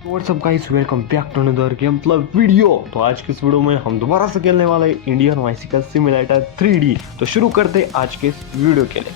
WhatsApp guys, welcome back to another game मतलब video. तो आज की इस वीडियो में हम दोबारा से खेलने वाले इंडियन बाइसिकल सिमुलेटर 3D। तो शुरू करते आज के इस वीडियो के लिए।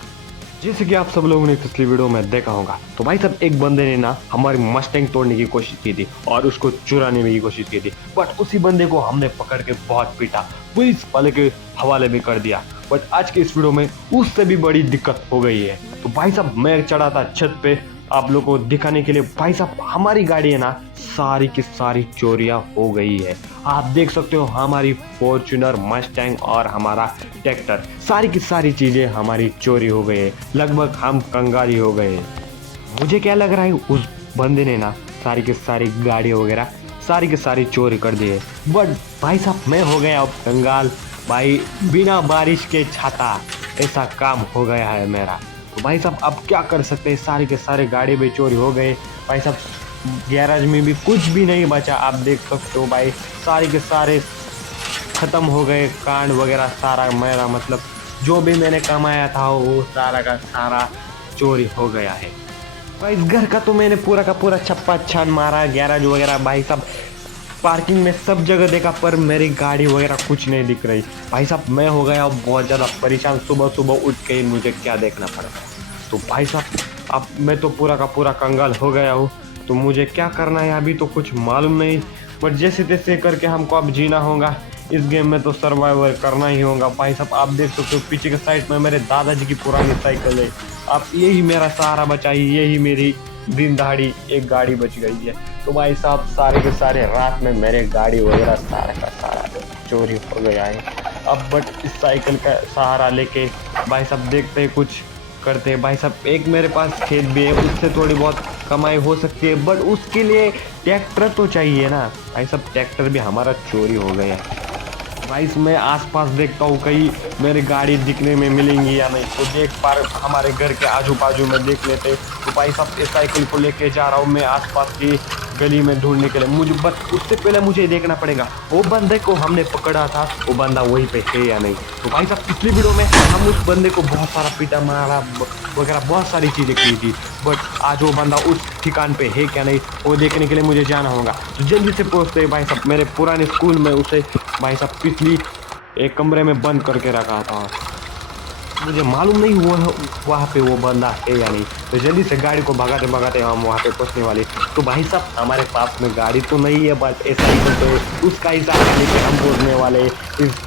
जैसे कि आप सब लोगों ने पिछली वीडियो में देखा होगा, तो भाई साहब एक बंदे ने ना हमारी मस्टैंग तोड़ने की कोशिश की थी और उसको चुराने की कोशिश की थी। बट उसी बंदे को हमने पकड़ के बहुत पीटा, पुलिस वाले के हवाले भी कर दिया। बट आज के इस वीडियो में उससे भी बड़ी दिक्कत हो गई है। तो भाई साहब मैं चढ़ा था छत पे आप लोगों को दिखाने के लिए। भाई साहब हमारी गाड़ी है ना, सारी की सारी चोरियां हो गई है। आप देख सकते हो हमारी फॉर्च्यूनर, मस्टैंग और हमारा ट्रैक्टर, सारी की सारी चीजें हमारी चोरी हो गई है। लगभग हम कंगाली हो गए हैं। मुझे क्या लग रहा है, उस बंदे ने ना सारी की सारी गाड़ी वगैरह सारी की सारी चोरी कर दी है। बट भाई साहब मैं हो गया अब कंगाल। भाई बिना बारिश के छाता ऐसा काम हो गया है मेरा। तो भाई साहब अब क्या कर सकते हैं, सारे के सारे गाड़ी भी चोरी हो गए। भाई साहब गैराज में भी कुछ भी नहीं बचा, आप देख सकते हो। भाई सारे के सारे खत्म हो गए, कांड वगैरह सारा मेरा मतलब जो भी मैंने कमाया था वो सारा का सारा चोरी हो गया है। भाई इस घर का तो मैंने पूरा का पूरा छप्पा छान मारा, गैराज वगैरह भाई साहब पार्किंग में सब जगह देखा, पर मेरी गाड़ी वगैरह कुछ नहीं दिख रही। भाई साहब मैं हो गया बहुत ज़्यादा परेशान। सुबह सुबह उठ के मुझे क्या देखना पड़ेगा। तो भाई साहब अब मैं तो पूरा का पूरा कंगाल हो गया हूँ। तो मुझे क्या करना है अभी तो कुछ मालूम नहीं, बट जैसे तैसे करके हमको अब जीना होगा। इस गेम में तो सर्वाइवर करना ही होगा। भाई साहब आप देख सकते हो पीछे के साइड में मेरे दादाजी की पुरानी साइकिल है। अब यही मेरा सहारा बचा है, यही मेरी दिन दहाड़ी एक गाड़ी बच गई है। तो भाई साहब सारे के सारे रात में मेरे गाड़ी वगैरह सारा का सारा चोरी हो गया है। अब बट इस साइकिल का सहारा लेके भाई साहब देखते हैं कुछ करते हैं। भाई साहब एक मेरे पास खेत भी है, उससे थोड़ी बहुत कमाई हो सकती है, बट उसके लिए ट्रैक्टर तो चाहिए ना। भाई साहब ट्रैक्टर भी हमारा चोरी हो गया है। भाई मैं आसपास देखता हूँ कहीं मेरी गाड़ी दिखने में मिलेंगी या नहीं। तो देख पा हमारे घर के आजू बाजू में देख लेते। तो भाई साहब इस साइकिल को लेके जा रहा हूँ मैं आसपास की गली में ढूंढने के लिए। मुझे बस उससे पहले मुझे देखना पड़ेगा वो बंदे को हमने पकड़ा था, वो बंदा वहीं पे है या नहीं। तो भाई साहब पिछली वीडियो में हम उस बंदे को बहुत सारा पीटा मारा वगैरह बहुत सारी चीज़ें की थी। बट आज वो बंदा उस ठिकान पे है क्या नहीं, वो देखने के लिए मुझे जाना होगा। तो जल्दी से पहुँचते हैं। भाई साहब मेरे पुराने स्कूल में उसे भाई साहब पिछली एक कमरे में बंद करके रखा था। मुझे मालूम नहीं हुआ वहाँ पे वो बंदा है या नहीं। तो जल्दी से गाड़ी को भगाते भगाते हम वहाँ पे पहुँचने वाले। तो भाई साहब हमारे पास में गाड़ी तो नहीं है, बट ऐसा ही तो उसका हिसाब लेके हम पहुँचने वाले इस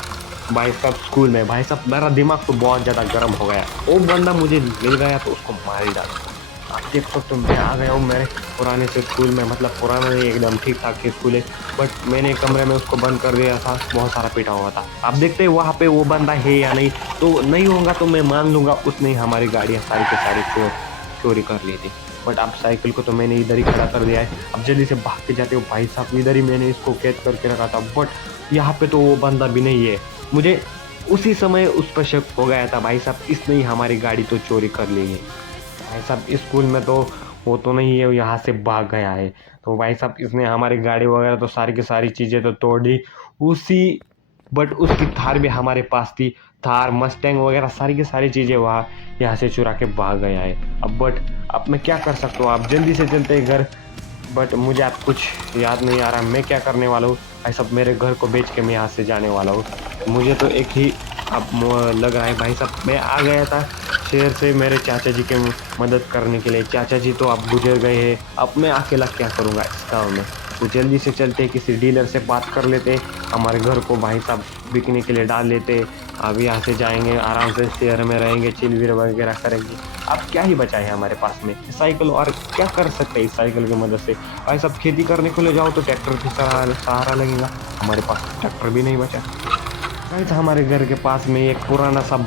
भाई साहब स्कूल में। भाई साहब मेरा दिमाग तो बहुत ज़्यादा गर्म हो गया। वो बंदा मुझे मिल गया तो उसको मार ही डाला। आप देख सकते हो मैं आ गया हूँ मेरे पुराने से स्कूल में, मतलब पुराना नहीं एकदम ठीक ठाक के स्कूल है। बट मैंने कमरे में उसको बंद कर दिया था, बहुत सारा पीटा हुआ था। आप देखते हैं वहाँ पे वो बंदा है या नहीं। तो नहीं होगा तो मैं मान लूँगा उसने हमारी गाड़ियाँ सारी के सारी चोरी कर ली थी। बट अब साइकिल को तो मैंने इधर ही खड़ा कर दिया है। अब जल्दी से भाग के जाते हो। भाई साहब इधर ही मैंने इसको कैद करके रखा था, बट यहाँ पे तो वो बंदा भी नहीं है। मुझे उसी समय उस पर शक हो गया था। भाई साहब इसने ही हमारी गाड़ी तो चोरी कर ली है। भाई साहब स्कूल में तो वो तो नहीं है, यहाँ से भाग गया है। तो भाई साहब इसने हमारी गाड़ी वगैरह तो सारी की सारी चीज़ें तो तोड़ दी उसी। बट उसकी थार भी हमारे पास थी, थार मस्टैंग वगैरह सारी की सारी चीज़ें वहाँ यहाँ से चुरा के भाग गया है। अब मैं क्या कर सकता हूँ, आप जल्दी से चलते हैं घर। बट मुझे अब कुछ याद नहीं आ रहा मैं क्या करने वाला हूँ। भाई साहब मेरे घर को बेच के मैं यहाँ से जाने वाला हूँ। मुझे तो एक ही अब लग रहा है। भाई साहब मैं आ गया था शहर से मेरे चाचा जी की मदद करने के लिए। चाचा जी तो अब गुजर गए हैं, अब मैं अकेला क्या करूँगा इस गाँव में। तो जल्दी से चलते किसी डीलर से बात कर लेते, हमारे घर को भाई साहब बिकने के लिए डाल लेते। अब यहाँ से जाएंगे आराम से, शहर में रहेंगे, चिलविर वगैरह करेंगे। अब क्या ही बचा है हमारे पास में साइकिल, और क्या कर सकते हैं इस साइकिल की मदद से। भाई साहब खेती करने को ले जाओ तो ट्रैक्टर की सहारा लगेगा, हमारे पास ट्रैक्टर भी नहीं बचा। भाई साहब हमारे घर के पास में एक पुराना सा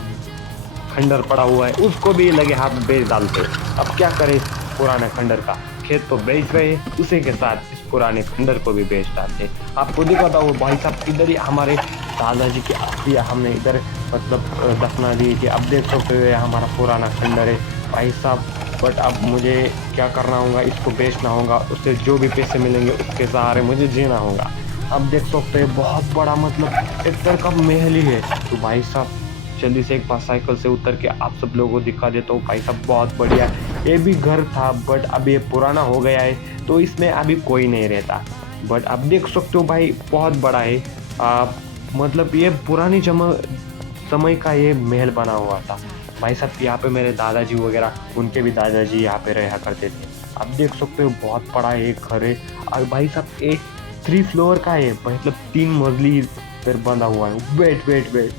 खंडर पड़ा हुआ है, उसको भी लगे हाथ बेच डालते। अब क्या करे इस पुराने खंडर का, खेत तो बेच रहे, उसी के साथ इस पुराने खंडर को भी बेच डालते। आपको दिखाता हूँ भाई साहब इधर ही हमारे दादाजी की अस्थियाँ हमने इधर मतलब दफना दी थी। अब देख सकते हुए हमारा पुराना खंडर है भाई साहब। बट अब मुझे क्या करना होगा, इसको बेचना होगा, उससे जो भी पैसे मिलेंगे उसके सहारे मुझे जीना होगा। अब देख सकते हैं बहुत बड़ा मतलब ट्रैक्टर का महल ही है। तो भाई साहब जल्दी से एक बार साइकिल से उतर के आप सब लोगों को दिखा देता हूँ। भाई साहब बहुत बढ़िया ये भी घर था बट अब ये पुराना हो गया है तो इसमें अभी कोई नहीं रहता। बट आप देख सकते हो भाई बहुत बड़ा है। मतलब ये पुरानी समय का ये महल बना हुआ था भाई साहब। यहाँ पे मेरे दादाजी वगैरह, उनके भी दादाजी यहाँ पे रहा करते थे। आप देख सकते हो बहुत बड़ा एक घर है और भाई साहब एक 3 फ्लोर का है, मतलब 3 मंजिली पर बंधा हुआ है। वेट वेट वेट,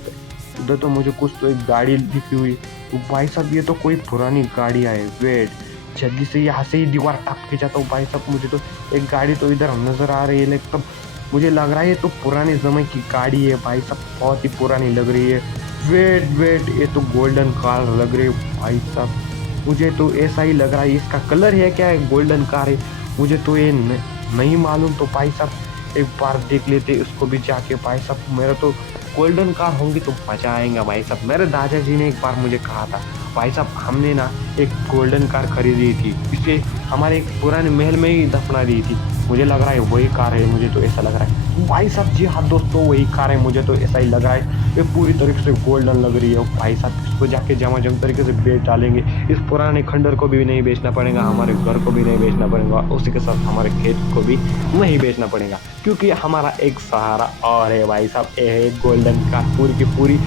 उधर तो मुझे कुछ तो एक गाड़ी दिखी हुई। तो भाई साहब ये तो कोई पुरानी गाड़ी है। वेट, जल्दी से यहाँ से ही दीवार टप के जाता हूँ भाई साहब। मुझे तो एक गाड़ी तो इधर नजर आ रही है, लेकिन मुझे लग रहा है ये तो पुराने समय की गाड़ी है भाई साहब, बहुत ही पुरानी लग रही है। वेट वेट, ये तो गोल्डन कार लग रही है भाई साहब। मुझे तो ऐसा ही लग रहा है, इसका कलर है क्या है गोल्डन कार है, मुझे तो ये नहीं मालूम। तो भाई साहब एक बार देख लेते इसको भी जाके भाई साहब। मेरा तो गोल्डन कार होंगी तो मजा आएगा भाई साहब। मेरे दादाजी ने एक बार मुझे कहा था भाई साहब हमने ना एक गोल्डन कार खरीदी थी, इसे हमारे एक पुराने महल में ही दफना दी थी। मुझे लग रहा है वही कार है, मुझे तो ऐसा लग रहा है भाई साहब। जी हाँ दोस्तों, वही कार है, मुझे तो ऐसा ही लग रहा है। ये पूरी तरीके से गोल्डन लग रही है भाई साहब। इसको जाके जम तरीके से बेच डालेंगे। इस पुराने खंडर को भी नहीं बेचना पड़ेगा, हमारे घर को भी नहीं बेचना पड़ेगा, उसी के साथ हमारे खेत को भी नहीं बेचना पड़ेगा, क्योंकि हमारा एक सहारा और है भाई साहब। ये है गोल्डन कार, पूरी की पूरी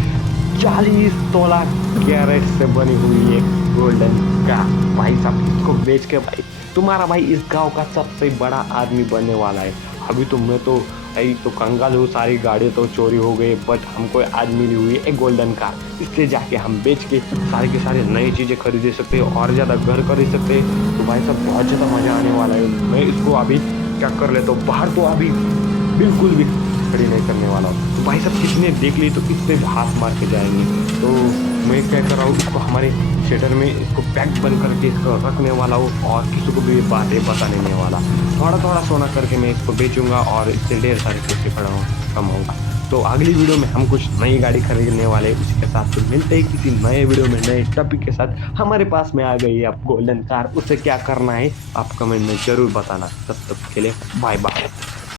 40 तोला कैरेट से बनी हुई है गोल्डन कार भाई साहब। इसको बेच के भाई तुम्हारा भाई इस गांव का सबसे बड़ा आदमी बनने वाला है। अभी तो मैं तो कंगाल हूँ, सारी गाड़ियाँ तो चोरी हो गई, बट हमको आज मिली हुई है एक गोल्डन कार। इससे जाके हम बेच के सारी की सारी नई चीज़ें खरीद सकते हैं और ज़्यादा घर खरीद सकते हैं। तो भाई साहब बहुत ज़्यादा मज़ा आने वाला है। मैं इसको अभी क्या कर लेता हूँ, बाहर तो अभी बिल्कुल भी खड़ी नहीं करने वाला हूँ। तो भाई साहब किसने देख ली तो इससे हाथ मार के जाएंगे। तो मैं क्या कर रहा हूँ, इसको हमारे शेटर में इसको पैक बंद करके इसको रखने वाला हूँ और किसी को भी बातें बताने नहीं वाला। थोड़ा थोड़ा सोना करके मैं इसको बेचूंगा और इससे ढेर सारे पैसे कमाऊंगा। तो अगली वीडियो में हम कुछ नई गाड़ी खरीदने वाले हैं। उसके साथ तो मिलते हैं किसी नए वीडियो में नए टॉपिक के साथ। हमारे पास में आ गई है अब गोल्डन कार, उसे क्या करना है आप कमेंट में जरूर बताना। तब तक के लिए बाय बाय।